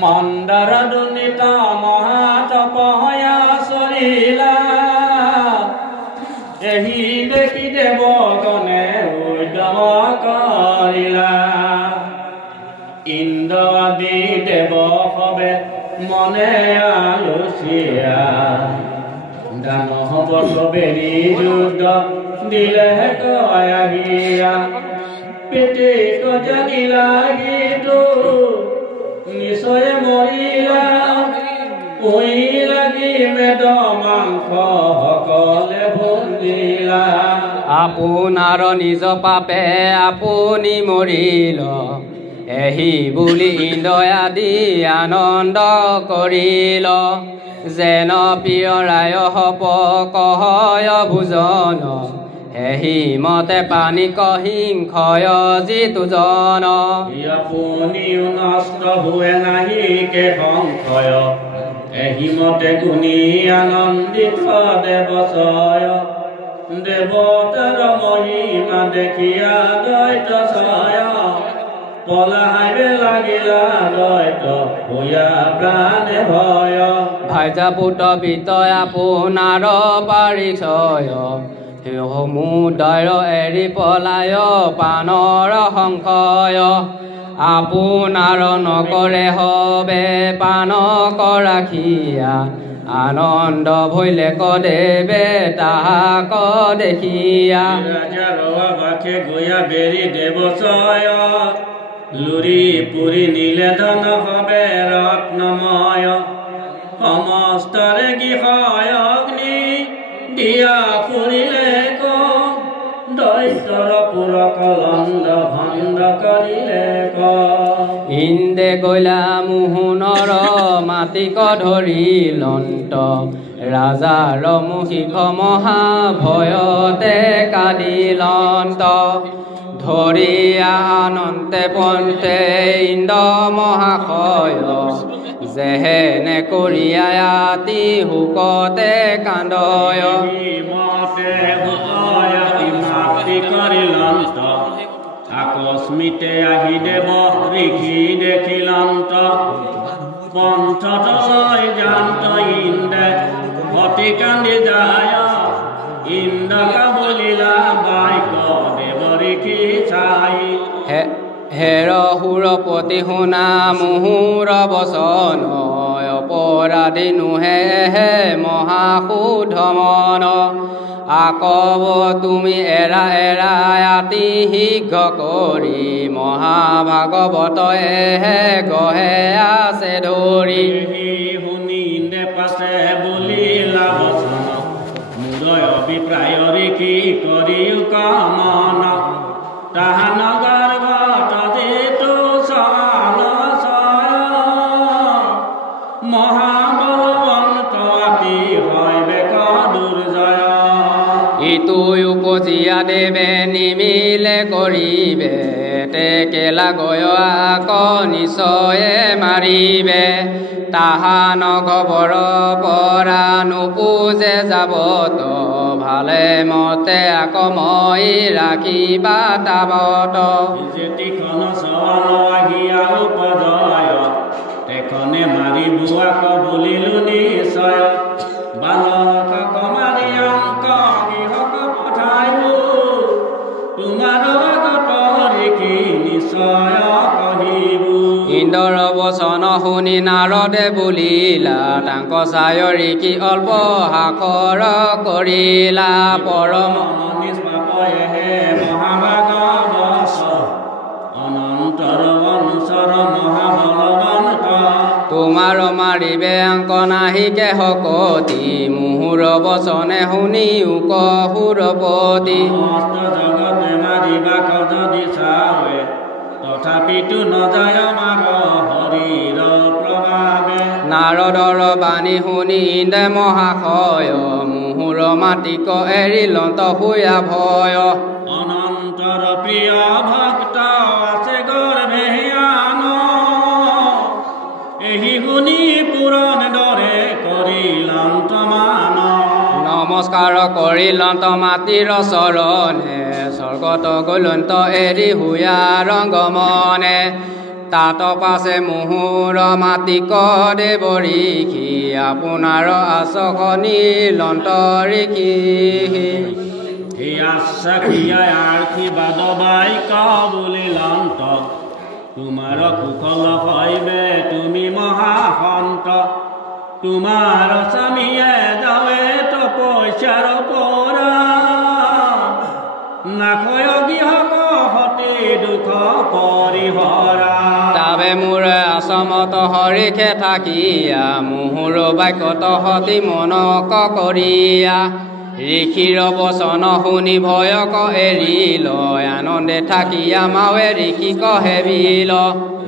মন্দাৰ দুৰ্নীত মহাতপয়া চলিলা এহি দেখি দেৱগণে উদ্যম কৰিলা ইন্দ্ৰ আদি দেৱ সবে মনে আলোচিয়া দানৱ সবেৰি যুদ্ধ দিলে কয়াহিয়া পেটে কজনি লাগিতো নিশ্চয় মৰিলা উই লাগি মেদ মাংস সকলে ভুলিলা আপোনাৰ নিজ পাপে আপুনি মৰিল এহি বুলি ইন্দ্ৰ আদি আনন্দ কৰিল যেন প্ৰিয় ৰায় হব কহয় ভোজন এহি মতে পানী কহিংসয় যিটো জন আপুনিও নষ্ট হোৱে নাহি কে সংশয় এহি মতে গুণী আনন্দিত দেৱচয় দেৱতাৰ মহিমা দেখিয়া দৈত ছয় পলাইবে লাগিলা দৈত ভূয়া প্ৰাণে ভয় ভাইজাপুত বিতয় আপোনাৰ পাৰিচয় সমুদয় এৰি পলায় পানৰ সংশয় আপোনাৰ নকৰে হবে পানক ৰাখিয়া আনন্দ ভৈলে কদেৱে তাহাক দেখিয়া বাখে গয়া বেৰি দেৱচয় লুৰি পুৰি নীলে ধন হবে ৰত্নময় সমস্তৰে গৃহয় অগ্নি দিয়া ফুৰিলে দৈতৰ পুৰ কলন্দ ভণ্ড কৰিলে ইন্দে গলা মোহনৰ মাটিক ধৰি লন্ত ৰাজাৰ মুখিক মহাভয়তে কাদিলন্ত ধৰি আনন্তে পন্তে ইন্দ্ৰ মহাশয় যেহেনে কৰিয়াতি হুকতে কান্দয় কৰিলন্ত আকস্মিতে আহি দেৱ ঋষি দেখিলন্ত পন্থত যান্ত ইন্দ্ৰে অতি কান্দি যায় ইন্দ্ৰক বলিলা বাইক দেৱ ঋষি চাই হেৰ সুৰপতি শুনা মুহুৰ বচন অপৰাধী নুহে হে মহাসুধমন আকব তুমি এৰা এৰা আতি শীঘ্ৰ কৰি মহাভাগৱতহে গহে আছে ধৰি শুনি নেপাছে বুলিলা বচন মূৰয় অভিপ্ৰায় ঋষি কৰিও কামন তাহা নগৰ ঘট যিটো চল মহাবলৱন্ত আতি হয় বেক দুৰ্জয় ইটো উপজিয়া দেৱে নিমিলে কৰিবে টেকেলা গয় আক নিশ্চয়ে মাৰিবে তাহা নগবৰ পৰা নোপোজে যাবত ভালে মতে আক মই ৰাখিবা তাবত যেতিখন চল আহিয়া উপজয় তেখনে মাৰি বুৱাক বুলিলো নিশ্চয় বালক কমাৰি অংক গৃহক পঠাইলো তোমাৰ আগত ঋষি নিশ্চয় কহিবো ইন্দ্ৰৰ বচন শুনি নাৰদে বুলিলা তাংক চায় ঋষি অল্প সাখৰ কৰিলা পৰম নিষ্পাপয়েহে মহাভাগৱত অনন্তৰ বংশৰ মহাবলৱন্ত তোমাৰ মাৰিবে অংক নাহিকে শকতি মুহুৰ বচনে শুনিও কহুৰপতি সমস্ত জগতে মাৰিবাক যদি চাৱে তথাপিতো নজয় মাৰ হৰিৰ প্ৰভাৱে নাৰদৰ বাণী শুনি ইন্দ্ৰে মহাশয় মুহুৰ মাটিক এৰিলন্ত শুয়া ভয় অনন্তৰ প্ৰিয় ভক্ত আছে গৰ্ভে আন এহি শুনি পুৰণ দৰে কৰিলন্ত মান নমস্কাৰ কৰিলন্ত মাটিৰ চৰণে স্বৰ্গত গলন্ত এৰি হুয়া ৰংগমনে তাত পাছে মুহুৰ মাটিক দেৱ ঋষি আপোনাৰ আচকনি লন্ত ঋষি আশীৰ্বাদ বাইক বুলি লন্ত তোমাৰ কুশল হৈবে তুমি মহাসন্ত তোমাৰ স্বামীয়ে যাৱে তপস্যাৰ পৰা নাখয় গৃহক হতি দুখ পৰিহৰা তাবে মোৰ আসমত হৰিষে থাকিয়া মুহুৰ বাক্যত হতি মনক কৰিয়া ঋষিৰ বচন শুনি ভয়ক এৰি লয় আনন্দে থাকিয়া মাৱে ঋষি কহে বিল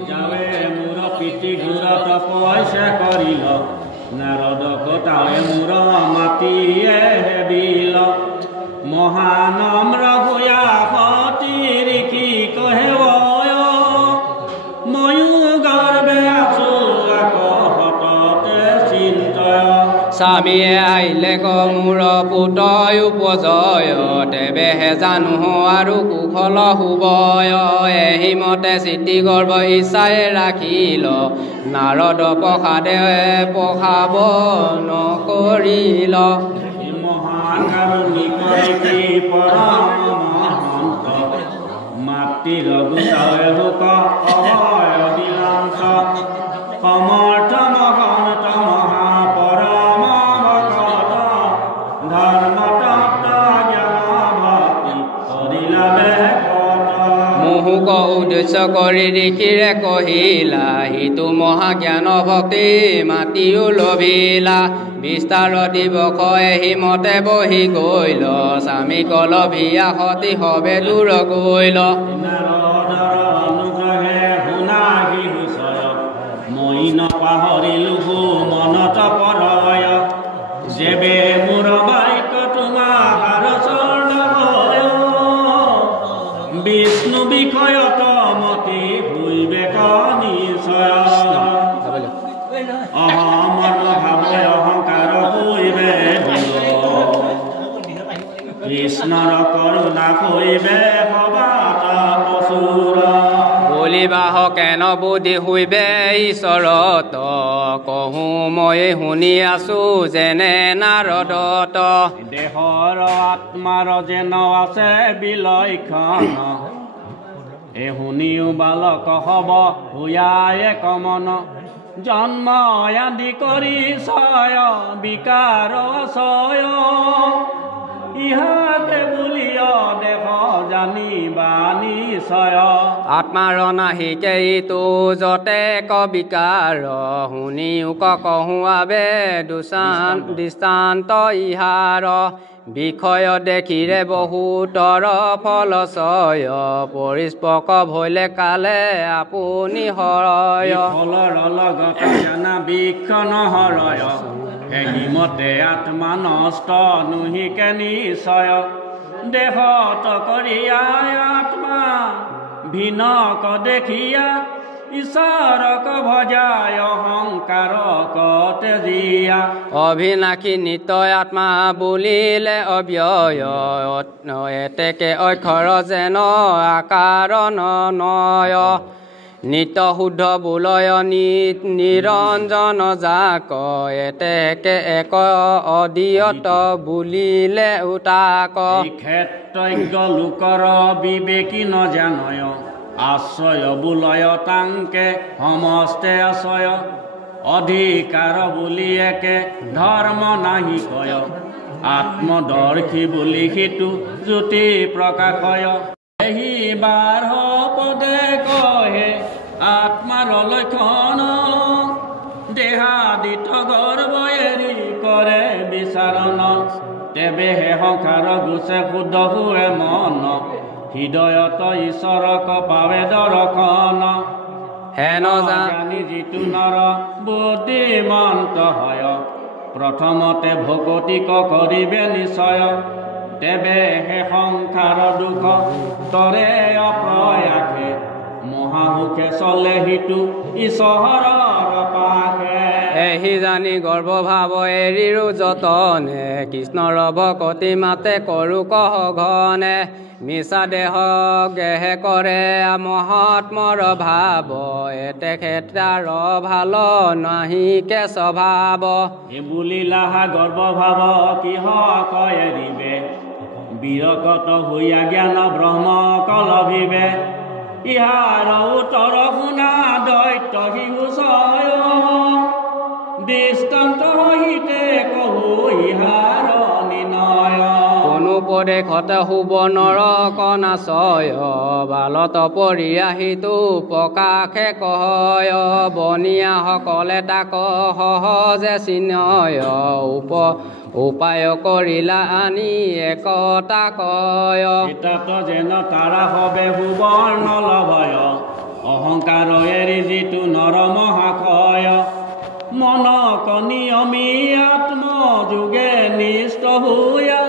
যাৱে মোৰ পিতৃ ঘূৰ তপস্যা কৰিল নাৰদ কটাৱে মোৰ মাতিয়ে বিল মহানম্ৰ ভূয়া সতী ঋষি কহে ময়ো গৰ্বে আছো আকৌ হততে চিন্তয় স্বামীয়ে আহিলে ক মোৰ পুতয় উপজয় তেবেহে জানো আৰু কুশল শুভয় এহিমতে চিতি গৰ্ভ ইচ্ছাই ৰাখিল নাৰদ প্ৰসাদে প্ৰসাব নকৰিল মহান কাৰুণিক পৰম মহন্ত মাতৃৰ গোচাৱে হোক অভয় দিলান্ত সমৰ্থ মহন্ত মহাপৰম ভকত ধৰ্ম তত্ত্ব জ্ঞান ভক্তি কৰিলা বেকত মুহুক উদ্দেশ্য কৰি ঋষিৰে কহিলা সিটো মহাজ্ঞান ভক্তি মাতিও লভিলা বিস্তাৰ দিৱস এহিমতে বহি গৈল স্বামীক লভিয়া সতি হবে দূৰ গৈল নাৰদৰ অনুগ্ৰহে শুনা সি হুচয় মই নপাহৰিলো মনত পৰয় যেবে মোৰ বাক্য তোমাৰ চৰণ বিষ্ণু বিষয়ত মতি ভুইবে নিশ্চয় অহমৰ ভাৱে অহংকাৰ ভুইবে কৃষ্ণৰ কৰোণা ভুইবে ভবাত পশুৰ বলিবাহ কেন বুদ্ধি শুইবে ঈশ্বৰত কহো মই শুনি আছো যেনে নাৰদত দেহৰ আত্মাৰ যেন আছে বিলক্ষণ এ শুনিও বালক হব হুয়ায়ে কমন জন্ম আদি কৰি ছয় বিকাৰ ছয় ইহাকে বুলিয় দেহ জানিবা নিশ্চয় আত্মাৰ নাহিকে ইটো যতে কবিকাৰ শুনিও কহো আবে দৃষ্টান্ত ইহাৰ বিষয় দেখিৰে বহুতৰ ফলচয় পৰিস্পক ভৈলে কালে আপুনি হৰয় ফলৰ লগত জানা বীক্ষণ হৰয় এহিমতে আত্মা নষ্ট নুহিকে নিশ্চয় দেহত কৰিয়া আত্মা ভিনক দেখিয়া ঈশ্বৰক ভজায় অহংকাৰক তেজিয়া অভিনাশী নিতয় আত্মা বুলিলে অব্যয় এতেকে অক্ষৰ যেন আকাৰ নয় নিত শুদ্ধ বুলয় নিৰঞ্জন যাক এতেকে এক অদিয়ত বুলিলে উতাক ক্ষেত্ৰজ্ঞ লোকৰ বিবেকী নজানয় আশ্ৰয় বুলয় তাংকে সমস্তে আশ্ৰয় অধিকাৰ বুলি একে ধৰ্ম নাহি কয় আত্মদৰ্শী বুলি সিটো জ্যোতি প্ৰকাশয় এহি বাৰ পদে কহে আত্মাৰ লক্ষণ দেহাদিত গৰ্ব এৰি কৰে বিচাৰণ তেবেহে সংসাৰ গুছে শুদ্ধ হুৱে মন হৃদয়ত ঈশ্বৰক পাৱে দৰ্শন হেন জানি যিটো নৰ বুদ্ধিমন্ত হয় প্ৰথমতে ভকতিক কৰিবে নিশ্চয় তেবে হে সংসাৰ দুখ তৰে অপ্ৰয়াসে মহামুখে চলে সিটো ঈশ্বৰৰ পাশে এহি জানি গৰ্ভভাৱ এৰিৰো যতনে কৃষ্ণৰ ভকতি মাতে কৰো কহ ঘনে মিছা দেহ গেহে কৰে মহাত্মৰ ভাৱ তেখেতাৰ ভাল নাহিকে স্বভাৱ বুলিলাহা গৰ্ভভাৱ কিহ কয় এৰিবে বিৰকত হৈয়া জ্ঞান ব্ৰহ্ম কলভিবে ইহাৰ উত্তৰ শুনা দৈত্য শিহুচয় দৃষ্টান্ত হিতে কহু ইহাৰ নিনয় কোনো পদেশত শুব নৰকনাশয় বালত পৰি আহিতো প্ৰকাশে কহয় বনিয়াসকলে তাক সহজে চিনয় উপায় কৰিলা আনি একতা কয় তাত যেন তাৰা হবে সুবৰ্ণ লভয় অহংকাৰ এৰি যিটো নৰ মহাশয় মন কনিয়মী আত্ম যোগে নিষ্ঠ হৈয়া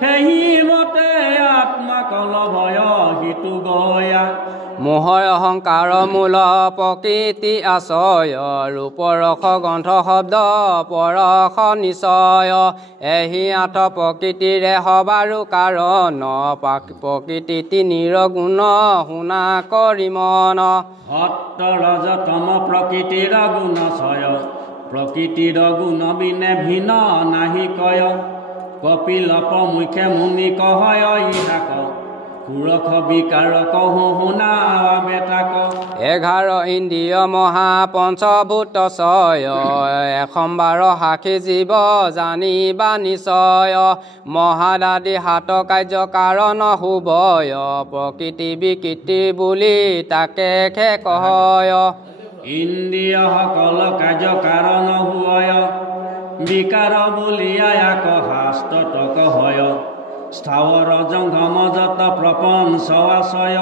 সেই মতে আত্মা কলভয় সিটো গয়া মোহৰ অহংকাৰ মূল প্ৰকৃতি আশ্ৰয় ৰূপৰস গন্থ শব্দ পৰশ নিশ্চয় এহি আঠ প্ৰকৃতিৰে সবাৰো কাৰণ প্ৰকৃতি তিনিৰ গুণ শুনা কৰি মন সত্য ৰজতম প্ৰকৃতিৰ গুণ ছয় প্ৰকৃতিৰ গুণ বিনে ভিন নাহি কয় কপিলপ মুখে মুনি কহয় ইহাক সুৰখ বিকাৰ কহু শুনা বেতাক 11 ইন্দ্ৰিয় মহা পঞ্চভূত ছয় এসম্বাৰ সাক্ষী জীৱ জানিবা নিশ্চয় মহাদাদি হাত কাৰ্য কাৰণ শুভয় প্ৰকৃতি বিকৃতি বুলি তাকে খে কহয় ইন্দ্ৰিয় সকল কাৰ্য কাৰণ হুয় বিকাৰ বুলিয়াক শাস্ত্ৰত কহয় স্থাৱৰ জংঘম যত প্ৰপঞ্চ আশয়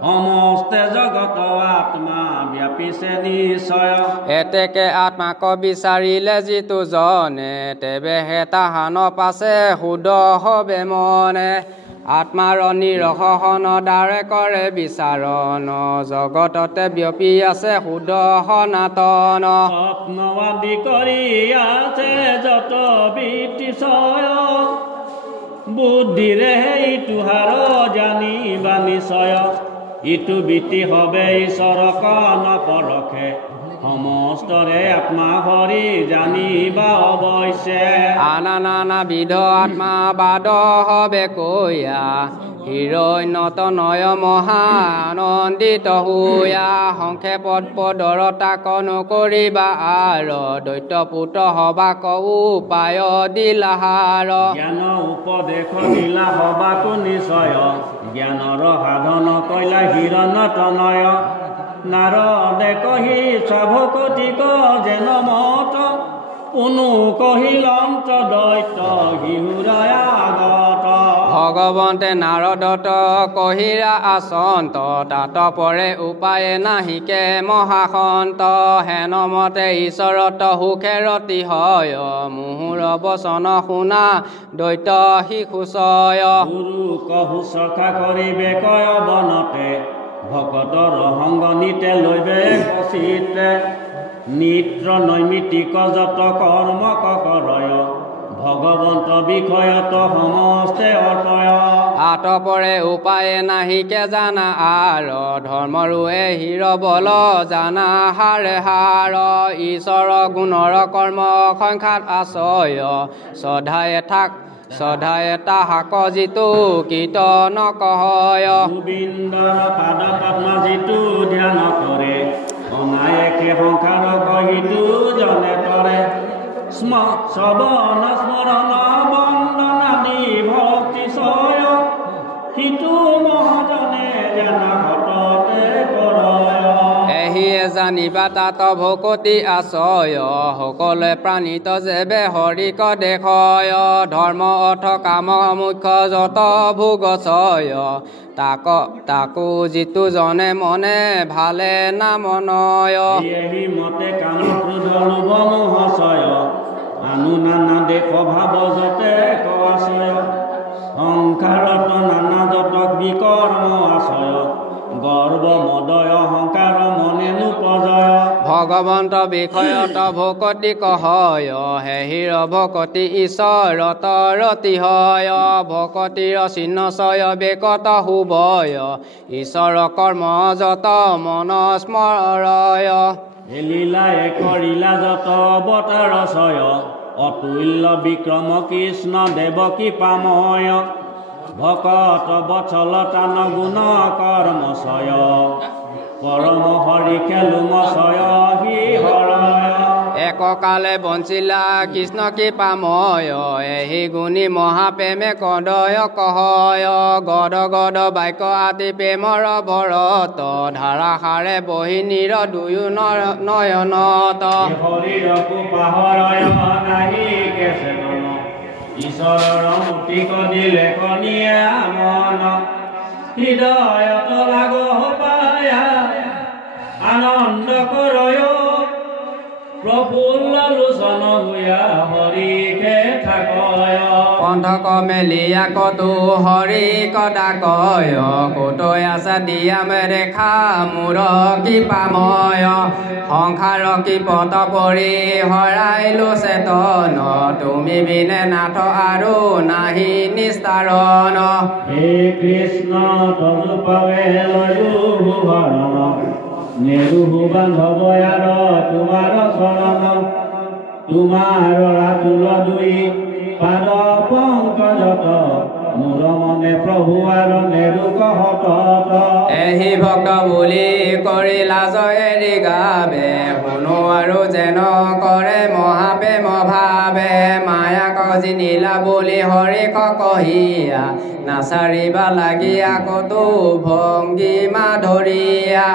সমস্তে জগত আত্মা ব্যাপিছে নিশ্চয় এতেকে আত্মাক বিচাৰিলে যিটো জনে তেবেহে তাহান পাছে শুদ্ধ হবে মনে আত্মাৰ নিৰসন দ্বাৰে কৰে বিচাৰণ জগততে ব্যাপী আছে শুদ্ধ সনাতন স্বপ্নবাদী কৰি আছে যত বৃত্তিশয় বুদ্ধিৰে ইটো হাৰ জানিবা নিশ্চয় ইটো বৃত্তি হবে ঈশ্বৰক নপৰখে সমস্তৰে আত্মা হৰি জানিবা অৱশ্যে নানা বিধ আত্মা বাদ হবে কয়া হিৰণ্যতনয় মহা আনন্দিত হুয়া সংক্ষেপত পদৰতা কন কৰিবা আৰ দৈত্য পুত্ৰ হবাক উপায় দিলাহাৰ জ্ঞান উপদেশ দিলা হবাকো নিশ্চয় জ্ঞানৰ সাধন কইলা হিৰণ্যতনয় নাৰদে কহি স্বভকতিক যেন মত কোনো কহিলন্ত দৈত্য শিহুৰায়া আগত ভগৱন্তে নাৰদত কহিৰা আচন্ত তাত পৰে উপায়ে নাহিকে মহাসন্ত হেনমতে ঈশ্বৰত সুখে ৰতি হয় মুহুৰ বচন শুনা দৈত্য শিশুচয় গুৰু কহু সখা কৰিবে কয় বনতে ভকতৰ সংগ নিতে লৈবে কচিতে নিত্ৰ নৈমিত্তিক যত কৰ্ম কৰয় ভগৱন্ত বিষয়ত সমস্তে অৰ্পয় আতপৰে উপায়ে নাহিকে জানা আৰ ধৰ্মৰো হিৰ বল জানা হাৰে হাৰ ঈশ্বৰ গুণৰ কৰ্ম সংখ্যাত আশ্ৰয় শ্ৰদ্ধায়ে তাহাক যিটো কীৰ্তন কহয় গোবিন্দৰ পাদ পদ্ম যিটো ধ্যান কৰে অনায়কে সংসাৰ কহিটো জনে তৰে শ্ৰৱণ স্মৰণ বন্দনাদি ভক্তি ছয় সিটো মহাজনে জানা ঘটতে কৰয় এহিয়ে জানিবা তাত ভকতি আশ্ৰয় সকলোৱে প্ৰাণিত যেবে হৰিক দেখয় ধৰ্ম অৰ্থ কাম মুখ্য যত ভোগ ছয় তাকো যিটো জনে মনে ভালে নামনয় এহি মতে কাম ক্ৰোধ লোভ মোহ ছয় আনু নানা দেশ ভাৱ যতে কয় সংসাৰত নানা যতক বিকৰ্ম আশ্ৰয় গৰ্ব মদয় অহংকাৰ মনে নোপজয় ভগৱন্ত বিষয়ত ভকতি কহয় হেহিৰ ভকতি ঈশ্বৰত ৰতি হয় ভকতিৰ চিহ্নচয় বেকত শুভয় ঈশ্বৰ কৰ্ম যত মন স্মৰয় লীলায়ে কৰিলা যত অৱতাৰ চয় অতুল্য বিক্ৰম কৃষ্ণ দেৱকী পাময় ভকত বৎসলতা নগুণ কৰ্মচয় পৰম হৰি খেলুমচয় হি হৰয় এককালে বঞ্চিলা কৃষ্ণ কৃপাময় এহি গুণী মহাপ্ৰেমে কদয় কহয় গদ গদ বাক্য আদি প্ৰেমৰ ভৰত ধাৰাসাৰে বহি নীৰ দুয়ো নয়নত হৰিৰকো পাহৰয় নাহি কেচেতন ঈশ্বৰৰ মুক্তিক দিলে কণিয়ে আমন হৃদয়ত লাগ পায়া আনন্দ কৰয় প্ৰফুল্ল লোচন হুয়া হৰিকে থাকয় কণ্ঠক মেলিয়া কতো হৰি কদা কয় কতৈ আছে দিয়া মেৰেখা মূৰ কৃপাময় সংসাৰ কৃপত পৰি হৰাইলো চেতন তুমি বিনে নাথ আৰু নাহি নিস্তাৰণ হে কৃষ্ণ তজু পাৱে লয়ো ভৰণ নেৰুহু বান্ধৱ ইয়াৰ তোমাৰ চৰণ তোমাৰ ৰাতুল দুই পাদ পংকজত মোৰ মনে প্ৰভু আৰু নেৰুক হতত এহি ভক্ত বুলি কৰিলা জয়েৰি গাবে শুনো আৰু যেন কৰে মহাপ্ৰেম ভাবে মায়াক জিনিলা বুলি হৰিক কহিয়া নাচাৰিবা লাগি কতো ভংগীমা ধৰিয়া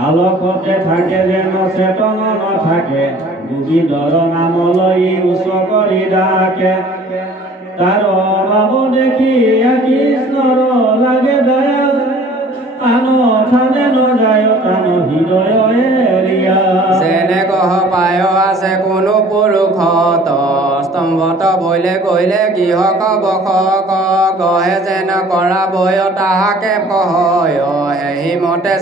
আলোকতে থাকে যেন চেতন নাথাকে গোবিন্দৰ নাম লৈ উচ্চ কৰি ডাকে তাৰ অভাৱ দেখি কৃষ্ণৰ লাগে দয়া তান থানে নযায় তান হৃদয় এৰিয়া যেনে কহ পায় আছে কোনো পুৰুষত স্তম্ভত বৈলে গৈলে গৃহক বসক গহে যেন কৰা বয় তাহাকে কহয় হেহি মতে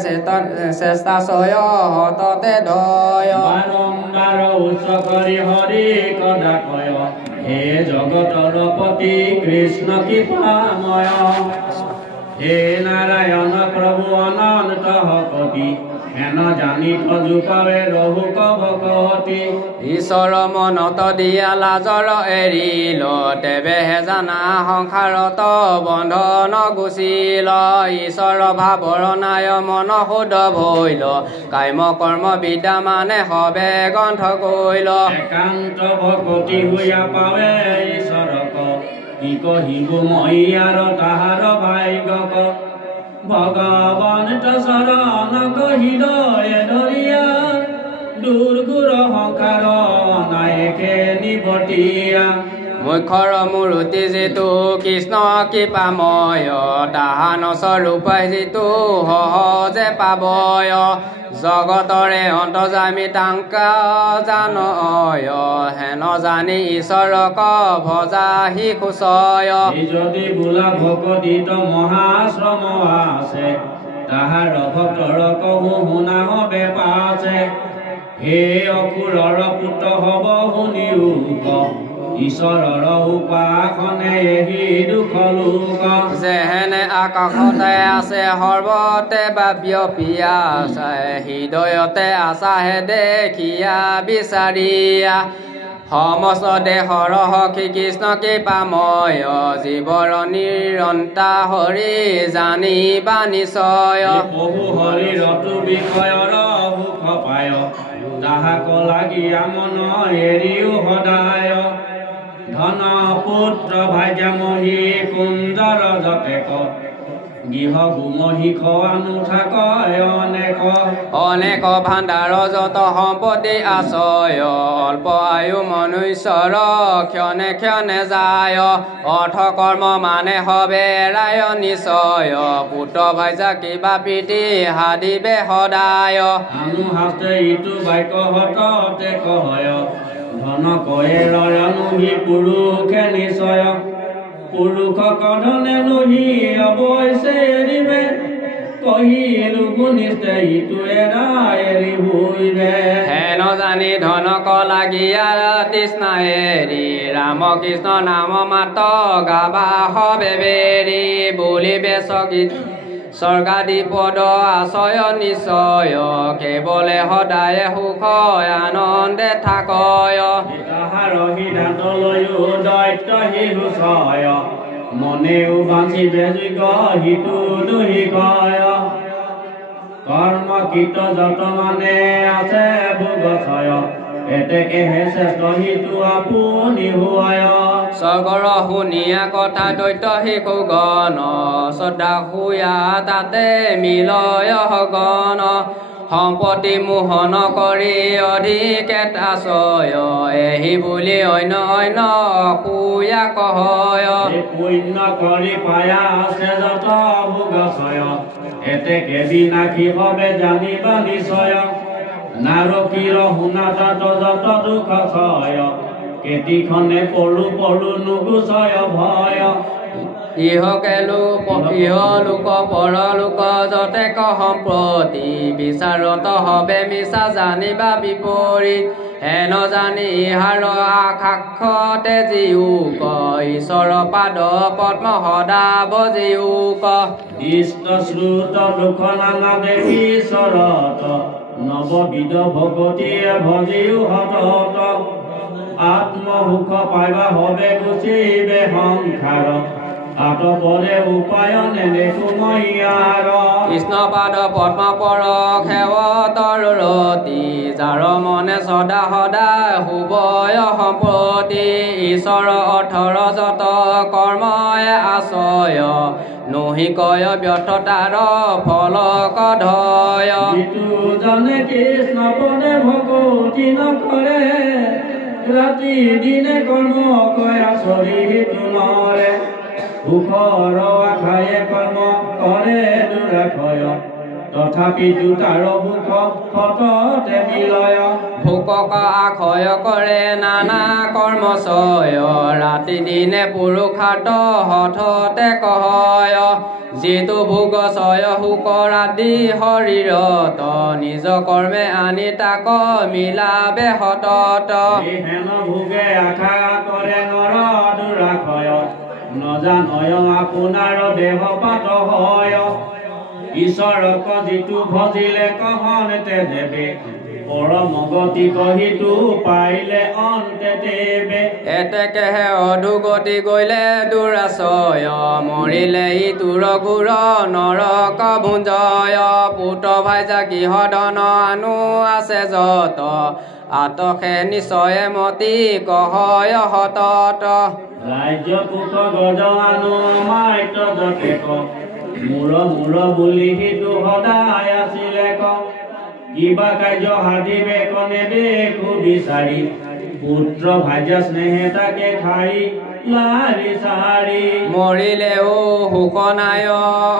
চেষ্টা চয় হততে ধয় বাৰম্বাৰ উচ্চ কৰি হৰি কদা কয় হে জগতৰ পতি কৃষ্ণ কৃপাময় হে নাৰায়ণ প্ৰভু অনন্ত কবি হেন জানি তজু পাৱে ৰঘুক ভকতি ঈশ্বৰ মনত দিয়া লাজৰ এৰিল তেৱেহে জানা সংসাৰত বন্ধন গুচিল ঈশ্বৰ ভাৱৰ নাই মন শুদ্ধ ভৈল কাম্য কৰ্ম বিদ্যা মানে সবে গ্ৰন্থ কৰিল একান্ত ভকতি হুয়া পাৱে ঈশ্বৰক কি কহিব মই আৰু তাহাৰ ভাগ্যক ভগৱান চৰণক হৃদয় ধৰিয়া দুৰ্গুৰ সংসাৰ নায়কে নিবটিয়া মুখৰ মূৰ্তি যিটো কৃষ্ণ কৃপাময় তাহান স্বৰূপ যিটো সহজে পাবয় জগতৰে অন্তৰ্যামী তাংকা জানয় হেন জানি ঈশ্বৰক ভজাহি খুচয় যদি বোলা ভকতিত মহাশ্ৰম আছে তাহাৰ ভক্তৰ কহু শুনা হবে পাছে হে অসুৰৰ পুত্ৰ হব শুনিও ঈশ্বৰৰ উপাসনে এহি দুখ লোক যেহেনে আকাশতে আছে সৰ্বতে ব্যপিয়া আছে হৃদয়তে আছাহে দেখিয়া বিচাৰিয়া সমস্ত দেশৰ সখী কৃষ্ণ কৃপাময় জীৱৰ নিৰন্তা হৰি জানিবা নিশ্চয় বহু হৰিৰতু বিষয়ৰ সুখ পায় তাহাক লাগিয়া মন এৰিও সদায় ধন পুত্ৰ ভাগ্যমহী কুঞ্জৰ যতেক গৃহ গুমহী খোৱানুঠা কয় অনেক ভাণ্ডাৰ যত সম্পত্তি আছয় অল্প আয়ু মনুষ্যৰ ক্ষণে ক্ষণে যায় অৰ্থ কৰ্ম মানে হবে ৰায় নিশ্চয় পুত্ৰ ভাইজা কিবা প্ৰীতি হাদিবে সদায় হাতে ইটো বাক্য হততে কয় ধন কয়ে ৰয়নুহি পুৰুষে নিশ্চয় পুৰুষ কধনে নুহি অৱশ্যে এৰিবে কহিলো শুনিছে ইটোৱে ৰায়েৰি ভুইবে হেন জানি ধনক লাগিয়া তৃষ্ণা এৰি ৰাম কৃষ্ণ নাম মাত গাবা হবে বেৰি বুলিবে সগীত স্বৰ্গাদি পদ আশ্ৰয় নিশ্চয় কেৱলে সদায় সুখ আনন্দে থাকয় তাহাৰ সিদ্ধান্ত লৈও দৈত্য শিহুচয় মনেও বাঞ্চিবে যোগ্য সিটো দুহি কয় কৰ্ম কীট যত মানে আছে ভোগছয় এতেকেহে শ্ৰেষ্ঠ সিটো আপুনি হুৱায় স্বৰ্গৰ শুনিয়া কথা দৈত্য শিশু গণ শ্ৰদ্ধা শুয়া তাতে মিলয় গণ সম্পত্তি মোহন কৰি অধিক আশ্ৰয় এহি বুলি অন্য অন্য শুয়া কহয় পুণ্য কৰি পায়া আছে যত ভোগছয় এতেকে বিনাশী হবে জানিবা নিশ্চয় নাৰকীৰ শুনা তাত যত দুখ ছয় কেতিখনে পলু পলু নুগুছয় ভয় ইহকে ইহ লোক পৰলোক যতেক সম্প্ৰতি বিচাৰত হবে মিছা জানিবা বিপৰীত হেন জানি ইহাৰ আকাক্ষতে জিউক ঈশ্বৰ পাদ পদ্ম সদা বজিউক ইষ্ট শ্ৰুত দুখ নানা দেখি চৰত নৱবিধ ভকতিয়ে ভজিও হতত আত্মসুখ পাইবা হবে গুচিবে সংসাৰ আতপৰে উপায়নে দেখো মইয়াৰ কৃষ্ণ পাদ পদ্ম পৰ সেৱতৰ ৰতি যাৰ মনে সদা সদায় শুভয় সম্পত্তি ঈশ্বৰ অৰ্থৰ যত কৰ্ময়ে আশ্ৰয় নহিকয় ব্যৰ্থতাৰ ফল কধয় যিটো জানে কৃষ্ণ পদে ভকতি নকৰে ৰাতি দিনে কৰ্ম কয়া চৰি সিটো নৰে সুখৰ আশায়ে কৰ্ম কৰে দুৰাশয় তথাপিতো তাৰ সুখ সততে মিলয় ভোকক আশয় কৰে নানা কৰ্মচয় ৰাতি দিনে পুৰুষাৰ্থ হঠতে কহয় যিটো ভোগছয় শুকৰ আদি শৰীৰত নিজ কৰ্মে আনি তাক মিলাবে সতত হেন ভোগে আশা কৰে নৰ দুৰাশয় নজানয় আপোনাৰ দেহ পাত হয় ঈশ্বৰক যিটো ভজিলে কহনতে দেবে পৰম গতি কহিটো পাইলে অন্তে দেবে এতেকেহে অধুগতি গলে দুৰাশয় মৰিলে ইটোৰ ঘূৰ নৰক ভুঞ্জয় পুত ভাইজা গৃহধন আনু আছে যত আতসে নিশ্চয়ে মতি কহয় সতত ৰাজ্য পুত গজ আনু মাইত যতে ক মূৰ মূৰ বুলি সিটো সদায় আছিলে ক কিবা কাৰ্য সাধিবে কনে দেখো বিচাৰি পুত্ৰ ভাজ্য স্নেহে তাকে খাই লাৰি চাৰি মৰিলেও সুখ নাই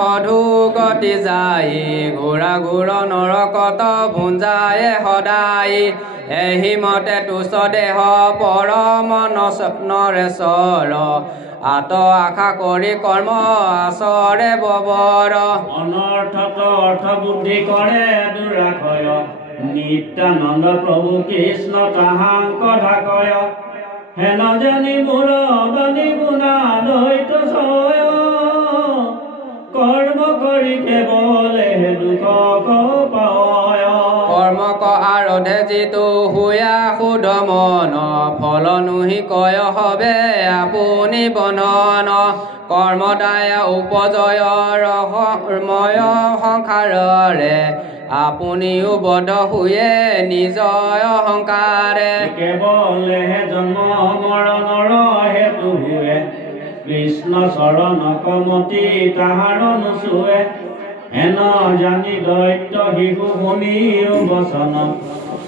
অধুগতি যাই ঘূৰা ঘূৰ নৰকত ভুঞ্জায়ে সদায় এহি মতে তুচ্ছ দেহ পৰম নৰেশ্বৰ আত আশা কৰি কৰ্ম আচৰে ববৰ অনৰ্থত অৰ্থ বুদ্ধি কৰে দুৰাশয় নিত্যানন্দ প্ৰভু কৃষ্ণ তাহাংক ঢাকয় হেন জানি মূৰ বাণী গুণা দৈত ছয় কৰ্ম কৰি কেৱলে দুখ পায় কৰ্মক আৰধে যিটো হুয়া শুদ্ধ মন ফল নুহি কয় হবে আপুনি বন্ধন কৰ্মদায় উপজয় ৰসময় সংসাৰৰে আপুনিও বদ্ধ হুয়ে নিজয় অহংকাৰে কেৱলেহে জন্ম মৰণৰ হেতু হুৱে কৃষ্ণ চৰণ কমতি তাহাৰ নুচুৱে হেন জানি দৈত্য শিশু শুনিও বচন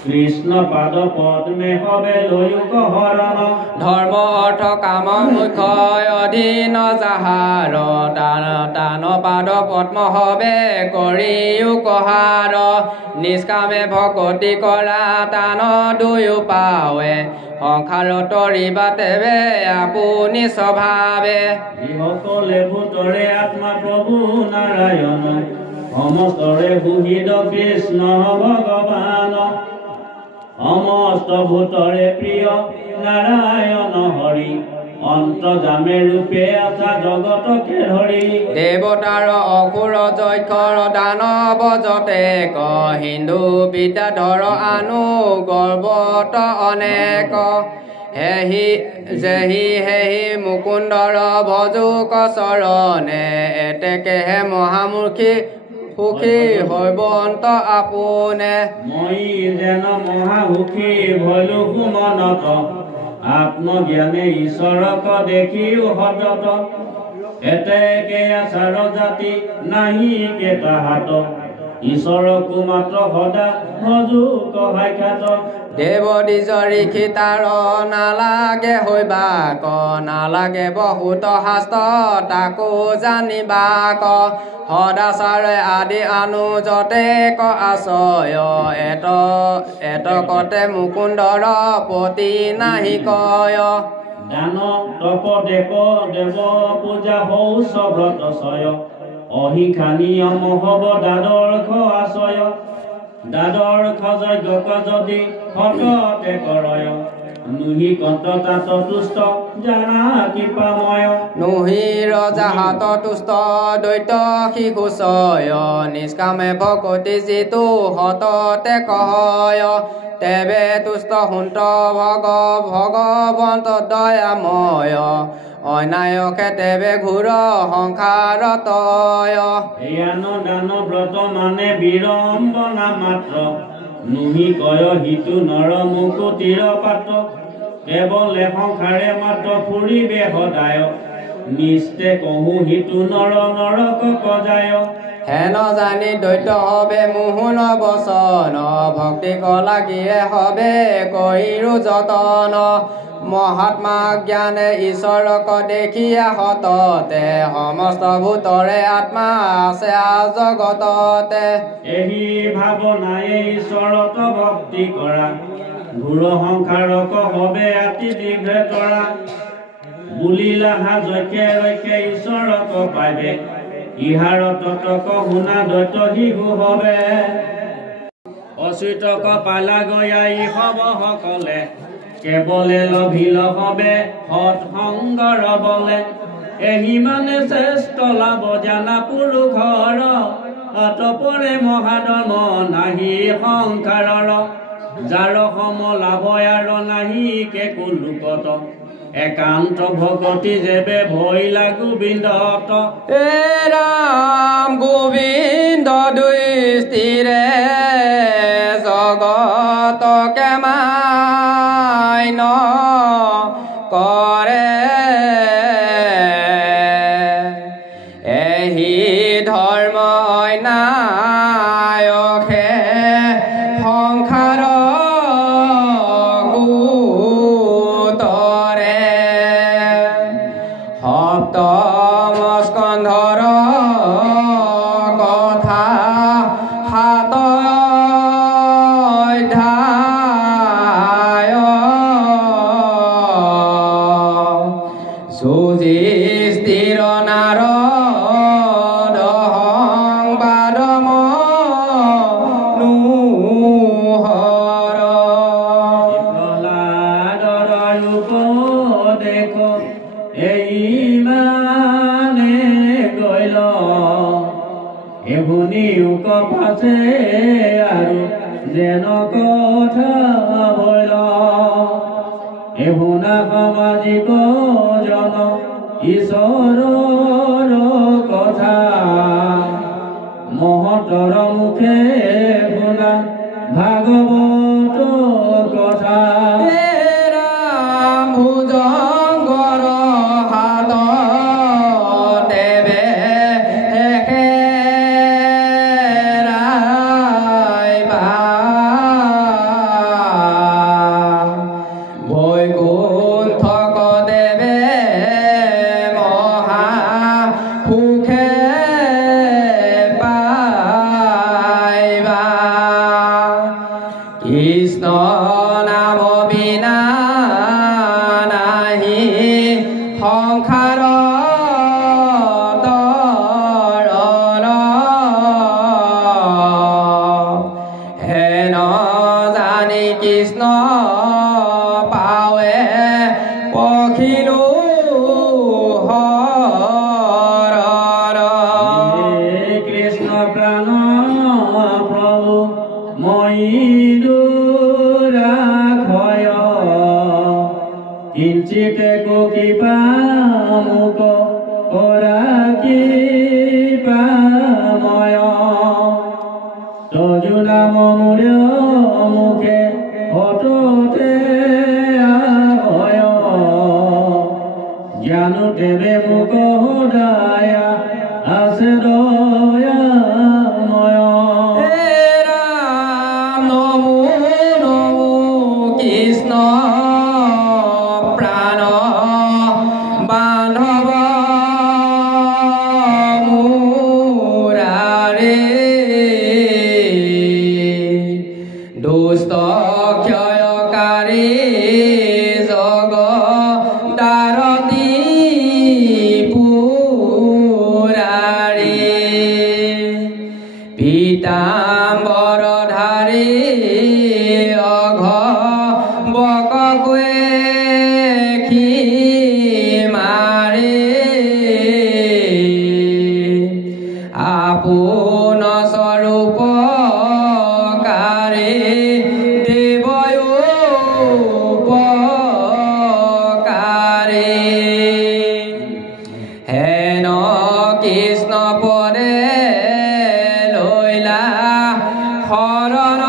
কৃষ্ণ পাদ পদ্মে হবে লৈক হৰণ ধৰ্ম অৰ্থ কাম মুখ্য অধীন যাহাৰ টান পাদ পদ্ম হবে কৰিও কহাৰ নিষ্কামে ভকতি কৰা টান দুয়ো পাৱে সংসাৰ তৰিবা তেবে আপুনি স্বভাৱে যিসকলে ভূতৰে আত্মা প্ৰভু নাৰায়ণ সমস্তৰে সুহৃদ কৃষ্ণ ভগৱান সমস্ত ভূতৰে প্ৰিয় নাৰায়ণ হৰি অন্তৰ্যামে ৰূপে আছা জগতকে ধৰি দেৱতাৰ অসুৰ যক্ষৰ দানৱ যতেক হিন্দু বিদ্যাধৰ আনু গৰ্বত অনেক হেহি যেহি হেহি মুকুন্দৰ ভজুক চৰণে এতেকেহে মহামূৰ্খী সুখী হৈবন্ত আপোনে মই যেন মহাসুখী ভলো সুমনত আত্মজ্ঞানে ঈশ্বৰক দেখিও সতত এতেকে আচাৰ জাতি নাহি কেতাহাত ঈশ্বৰকো মাত্ৰ সদা ভজু কহাখ্যাত দেৱ দ্বিজ ঋষি তাৰ নালাগে হৈবাক নালাগে বহুত শাস্ত্ৰ তাকো জানিবাক সদাচাৰে আদি আনু যতেক আশ্ৰয় এতকতে মুকুন্দৰ পতি নাহি কয় দান তপ দেৱ দেৱ পূজা হৌচ ব্ৰত ছয় অহিংসা নিয়ম হব দ্বাদৰ্শ আশ্ৰয় দ্বাদৰ্শ যজ্ঞক যদি সততে কৰয় নুহি কন্ত তাত তুষ্ট জানা কৃপাময় নুহি ৰজা হাত তুষ্ট দৈত্য শিশুচয় নিষ্কামে ভকতি যিটো সততে কহয় তেবে তুষ্ট সুন্ত ভগৱন্ত দয়াময় অনায়কে তেবে ঘূৰ সংসাৰতয় জ্ঞান দান ব্ৰত মানে বিড়ম্বনা মাত্ৰ নুহি কয় হিতু নৰ মুকুতিৰ পাত্ৰ কেৱলে সংসাৰে মাত্ৰ ফুৰিবে সদায় নিস্তে কহু হিতু নৰ নৰক কজায় হেন জানি দৈত্য হবে মোহন বচন ভক্তি লাগিয়ে হবে কৰিৰো যতন মহাত্মা জ্ঞানে ঈশ্বৰক দেখিয়া সততে সমস্ত ভূতৰে আত্মা আছে জগততে এহি ভাৱনায়ে ঈশ্বৰত ভক্তি কৰা ঘূৰ সংসাৰক হবে অতি দীঘ্ৰে তৰা বুলিলাহা যজ্ঞে ৰক্ষে ঈশ্বৰক পাইবে ইহাৰ ততক শুনা দৈত্য শিশু হবে অচ্যুতক পালা গয়া ই হব সকলে কেৱলে লভিল হবে সৎ সংগৰ বলে এহি মানে শ্ৰেষ্ঠ লাভ জানা পুৰুষৰ অতপৰে মহাধৰ্ম নাহি সংসাৰৰ যাৰ সম লাভ আৰু নাহি কেকো লোকত একান্ত ভকতি যেবে ভৈলা গোবিন্দত এ ৰাম গোবিন্দ দুই স্থিৰে জগতকে মাইন কৰে এহি ধৰ্ম নায়কে সংসাৰ গোতৰে সপ্তম স্কন্ধৰ কথা সাত অধ্যায় সুযুধিষ্ঠিৰ নাৰদ সংবাদ মনোহৰ প্ৰহ্লাদৰ উপদেশ এই মানে গৈল এহুনিও কপাছে আৰু যেন কথা ভৈল এহুনা সামাজিক জন ঈশ্বৰৰ কথা মহতৰ মুখে শুনা ভাগৱত কথা ভুজংগৰ হাত দেৱে বৈকুণ্ঠক দেৱে মহা সুখে পাইবা কৃষ্ণ নাম মই দুৰাখয় কিঞ্চিতে কিবা মোক কৰা কিবাময় তজু নাম মোৰে মুখে অততে আহয় জানো তেবে মোক সদায়া আছে দয়াময় ৰাম নমো নমো কৃষ্ণ প্ৰাণ বান্ধৱ মুৰাৰে দুষ্ট ক্ষয়কাৰী জগদাৰতী পুৰাৰী পীতাম্বৰধাৰী অঘ বককৈ মাৰে আপোন স্বৰূপ কাৰে দেৱয়োপকাৰে হেন কৃষ্ণ পদে লৈলা শৰণ